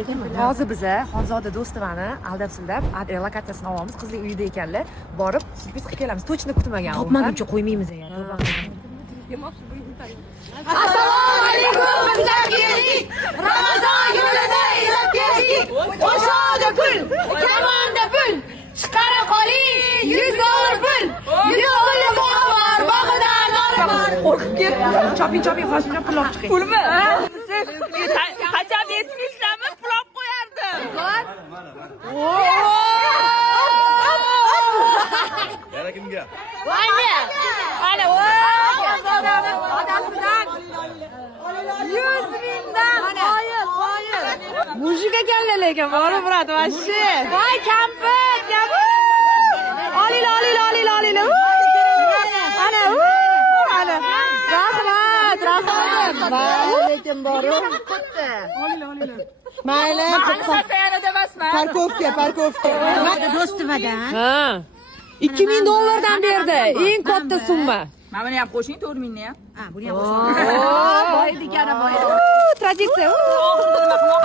Hozir biza Xonzoda Do'stovani aldab-sildab lokatsiyasini olamiz. Qizning uyida ekanlar. Borib, sürpriz qilib kelamiz. To'chni kutmagan. Topmaguncha qo'ymaymiz ya. Assalomu alaykum, bizlar keldik. Ramazon yo'lida izlab keldik. O'shada pul, kamonda pul. Chiqarib qoling, 100 dollar pul. 100 dollar bor, bog'idan nori bor. Qo'rqib ketdim. Choping, Hoshimjon pul olib chiqing. Pulmi? Qachon yetmishlarmi pul olib qo'yardim. Yana kimga? Manga. Mana Xonzodani otasidan 100 mingdan qoyil. Mujik ekanlar lekin, borib turadi vashi. Voy kampir, olinglar. Ana, ana. Rahmat. Lekin borib. Mayli. Sayana demasman. Parkovka. Do'stovadan. Ha. 2000 dollardan berdi. Eng katta summa. Mana buni ham qo'shing, 4000 ni ham. Ha, buni ham boy degani boy. Traditsiya.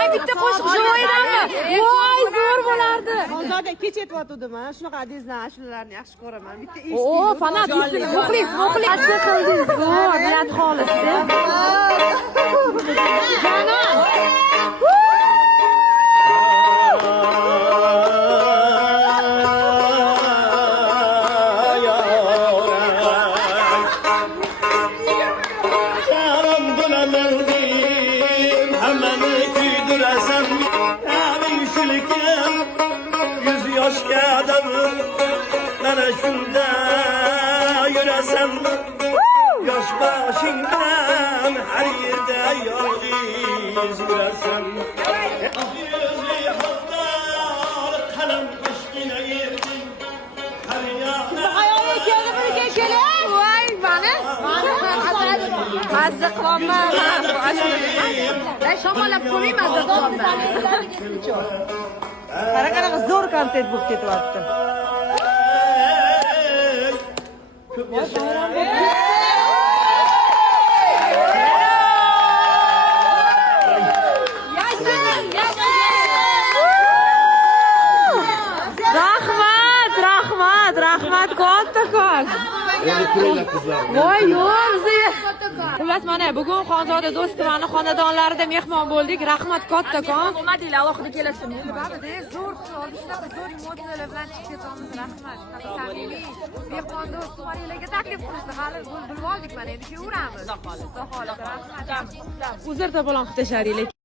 Ay bitta qo'shiq joyidami? Voy, zo'r bo'lardi. Xonzoda kech aytayotgandim, mana shunaqa adizlar, ashulalarni yaxshi ko'raman. Bitta Fanat, muxlis. Qancha qildingiz? Zo'r, bilat xolis. Yoshga adamim mana shunda yurasan yosh boshingdan har yerda yolg'iz yurasan yuzli xaldor qalam qo'shgina erding har yoqda Voy, mana. Mazza qilaman. Shamollab qo'ymayman, mazza qilaman. qanaqa zo'r kontent bo'lib ketyapti. ko'p yasha Rahmat, kattakon. endi kuranglar qizlar Voy, yo'q, xullas mana bugun Xonzoda Do'stovani xonadonlarida mehmon bo'ldik. Rahmat, kattakon. Omadinglar, alohida kelasizmi? Zo'r qilib, shunaqa zo'r emotsiyalar bilan chiqib ketamiz. Rahmat. Samimiy mehmondo'st Sumariyalarga taklif qilishdi. Hali bilib oldik mana, endi kelaveramiz. Xudo xohlasa. Rahmat. Uzrda bo'lon xutasharinglar.